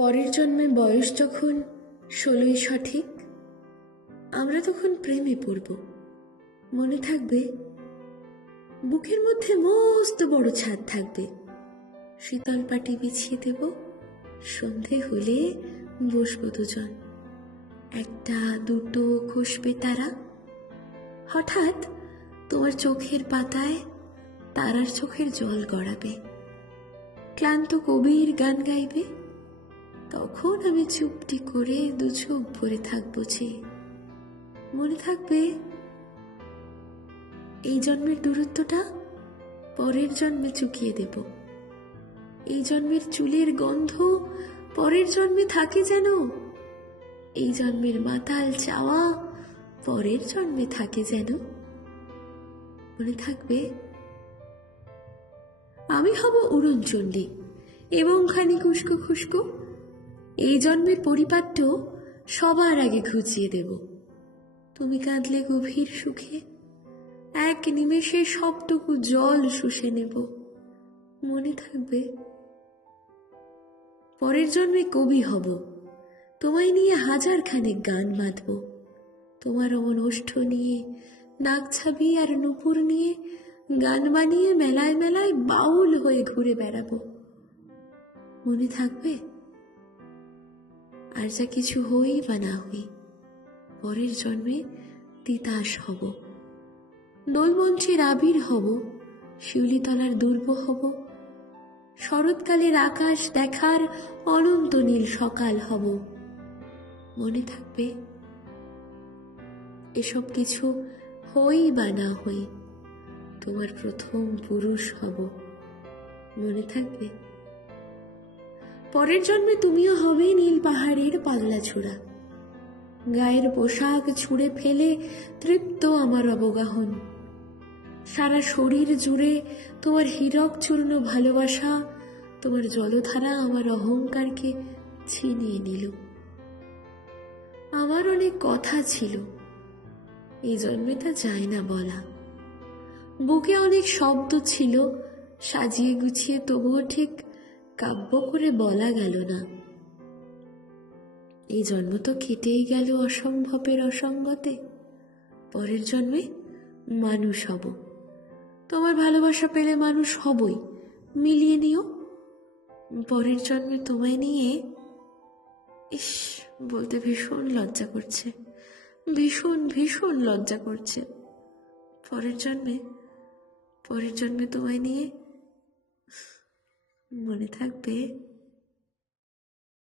পরের জন্মে বয়স যখন 16ই সঠিক, আমরা তখন প্রেমে পড়ব। মনে থাকবে, বুকের মধ্যে মস্ত বড় ছাদ থাকবে, শীতল পাটি বিছিয়ে দেব, সন্ধে হলে বসবো দুজন, একটা দুটো খসবে তারা। হঠাৎ তোমার চোখের পাতায় তারার চোখের জল গড়াবে, ক্লান্ত কবির গান গাইবে, তখন আমি চুপটি করে দু চোখ ভরে থাকবো যে। মনে থাকবে, এই জন্মের দূরত্বটা পরের জন্মে চুকিয়ে দেব। এই জন্মের চুলের গন্ধ পরের জন্মে থাকে যেন, এই জন্মের মাতাল চাওয়া পরের জন্মে থাকে যেন। মনে থাকবে, আমি হব উড়নচণ্ডী এবং খানিক উস্কো খুস্কো। এই জন্মের পরিপাট্য সবার আগে ঘুচিয়ে দেব। তুমি কাঁদলে গভীর সুখে, এক নিমেষে সবটুকু জল শুষে নেব। মনে থাকবে, পরের জন্মে কবি হব, তোমায় নিয়ে হাজার খানেক গান বাঁধব। তোমার অমন ওষ্ঠ নিয়ে, নাক ছাবি আর নুপুর নিয়ে গান বানিয়ে মেলায় মেলায় বাউল হয়ে ঘুরে বেড়াবো। মনে থাকবে, আর যা কিছু হই বা না হই, পরের জন্মে তিতাস হব, দোলমঞ্চের আবির হব, শিউলিতলার দুর্ব হব, শরৎকালের আকাশ দেখার অনন্ত নীল সকাল হব। মনে থাকবে, এসব কিছু হই বা না হই, তোমার প্রথম পুরুষ হব। মনে থাকবে, পরের জন্মে তুমিও হবে নীল পাহাড়ের পাগলা ছোড়া, গায়ের পোশাক ছুঁড়ে ফেলে তৃপ্ত আমার অবগাহন। সারা শরীর জুড়ে তোমার হীরক চূর্ণ ভালোবাসা, তোমার জলধারা আমার অহংকারকে ছিনিয়ে নিল। আমার অনেক কথা ছিল, এই জন্মে তা যায় না বলা। বুকে অনেক শব্দ ছিল, সাজিয়ে গুছিয়ে তবুও ঠিক কাব্য করে বলা গেল না। এই জন্ম তো কেটেই গেল অসম্ভবের অসঙ্গতে। পরের জন্মে মানুষ হব, তোমার ভালোবাসা পেলে মানুষ হবই, মিলিয়ে নিও। পরের জন্মে তোমায় নিয়ে, ইস, বলতে ভীষণ লজ্জা করছে, ভীষণ ভীষণ লজ্জা করছে। পরের জন্মে তোমায় নিয়ে। মনে থাকবে।